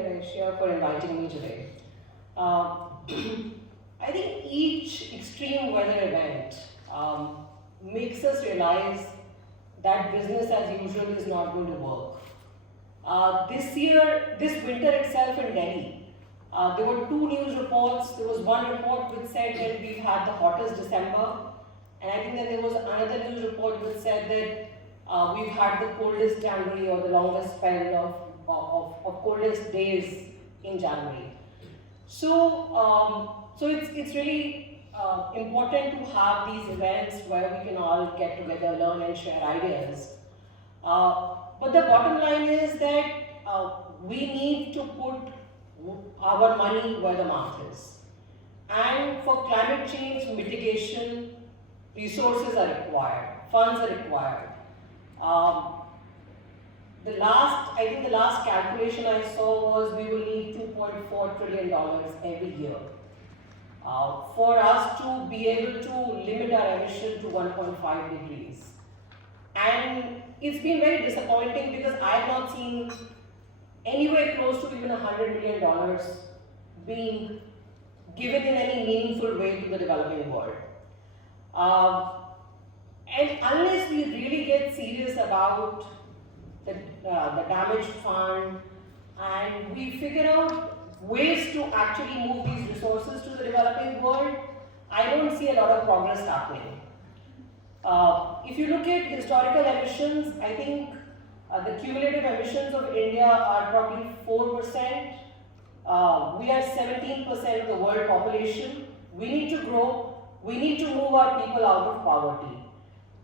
and Asia, for inviting me today. Uh, I think each extreme weather event makes us realize that business as usual is not going to work. This winter itself in Delhi, there were two news reports. There was one report which said that we've had the hottest December, and I think that there was another news report which said that we've had the coldest January, or the longest spell of coldest days in January. So it's really important to have these events where we can all get together, learn and share ideas. But the bottom line is that we need to put our money where the mouth is. And for climate change mitigation, resources are required, funds are required. I think the last calculation I saw was we will need $2.4 trillion every year for us to be able to limit our emission to 1.5 degrees. And it's been very disappointing because I have not seen anywhere close to even $100 million being given in any meaningful way to the developing world. And unless we really get serious about the damage fund and we figure out ways to actually move these resources to the developing world, I don't see a lot of progress happening. If you look at historical emissions, I think the cumulative emissions of India are probably 4%. We are 17% of the world population. We need to grow. We need to move our people out of poverty.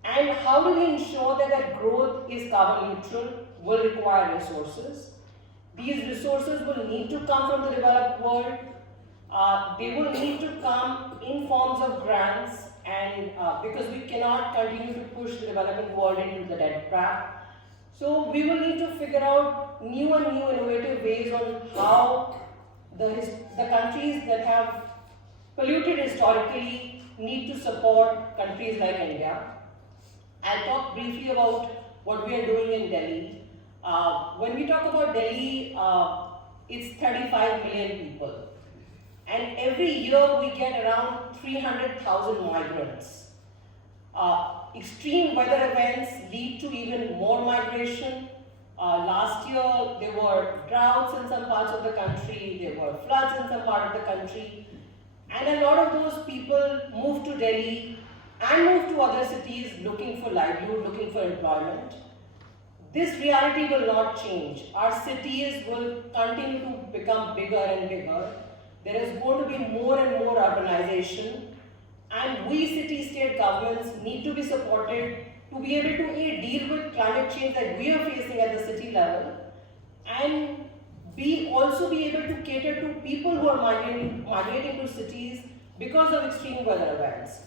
And how do we ensure that that growth is carbon neutral? Will require resources. These resources will need to come from the developed world. They will need to come in forms of grants, and because we cannot continue to push the developing world into the debt trap. So we will need to figure out new and new innovative ways on how the countries that have polluted historically need to support countries like India. I'll talk briefly about what we are doing in Delhi. When we talk about Delhi, it's 35 million people. And every year we get around 300,000 migrants. Extreme weather events lead to even more migration. Last year there were droughts in some parts of the country, there were floods in some part of the country. And a lot of those people moved to Delhi and moved to other cities looking for livelihood, looking for employment. This reality will not change. Our cities will continue to become bigger and bigger. There is going to be more and more urbanization, and we city-state governments need to be supported to be able to deal with climate change that we are facing at the city level, and also be able to cater to people who are migrating to cities because of extreme weather events.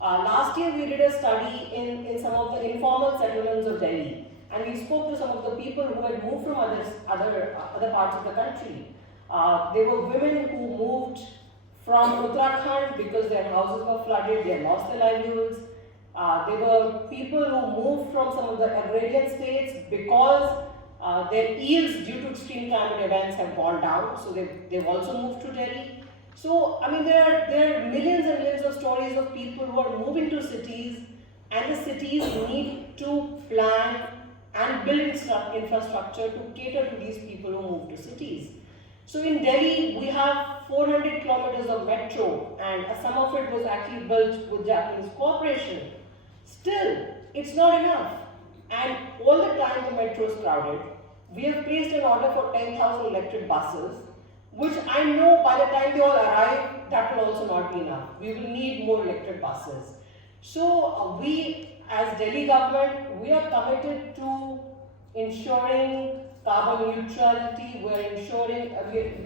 Last year we did a study in some of the informal settlements of Delhi, and we spoke to some of the people who had moved from other parts of the country. There were women who moved from Uttarakhand because their houses were flooded, they had lost their livelihoods. There were people who moved from some of the agrarian states because their yields due to extreme climate events have gone down, so they've also moved to Delhi. So, I mean, there are millions and millions of stories of people who are moving to cities, and the cities need to plan and build infrastructure to cater to these people who move to cities. So in Delhi, we have 400 kilometers of metro, and some of it was actually built with Japanese cooperation. Still, it's not enough. And all the time the metro is crowded. We have placed an order for 10,000 electric buses, which I know by the time they all arrive, that will also not be enough. We will need more electric buses. So we, as Delhi government, we are committed to ensuring carbon neutrality. We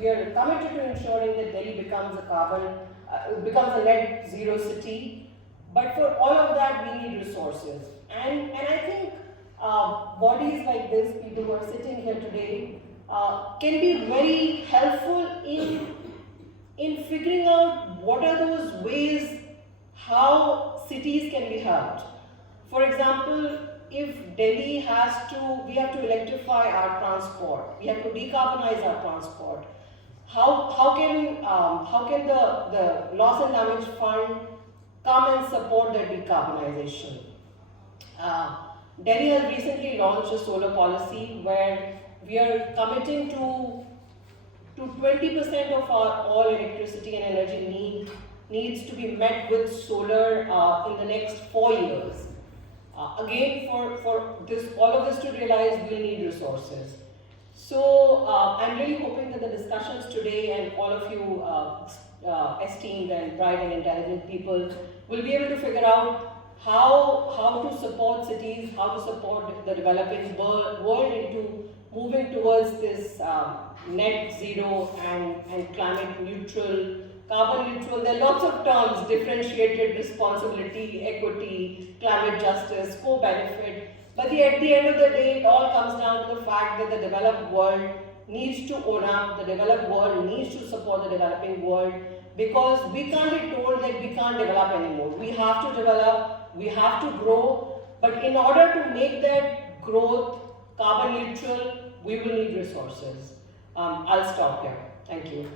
are committed to ensuring that Delhi becomes a net zero city. But for all of that, we need resources. And I think bodies like this, people who are sitting here today, can be very helpful in figuring out what are those ways how cities can be helped. For example, if Delhi we have to electrify our transport, we have to decarbonize our transport. How can the loss and damage fund come and support the decarbonization? Delhi has recently launched a solar policy where we are committing to 20% of our all electricity and energy needs to be met with solar in the next 4 years. Again, for this, all of this to realize, we'll need resources. So I'm really hoping that the discussions today and all of you esteemed and bright and intelligent people will be able to figure out how to support cities, how to support the developing world into moving towards this net zero and climate neutral, carbon neutral. There are lots of terms: differentiated responsibility, equity, climate justice, co-benefit. But at the end of the day, it all comes down to the fact that the developed world needs to own up, the developed world needs to support the developing world, because we can't be told that we can't develop anymore. We have to develop, we have to grow, but in order to make that growth carbon neutral, we will need resources. I'll stop here. Thank you.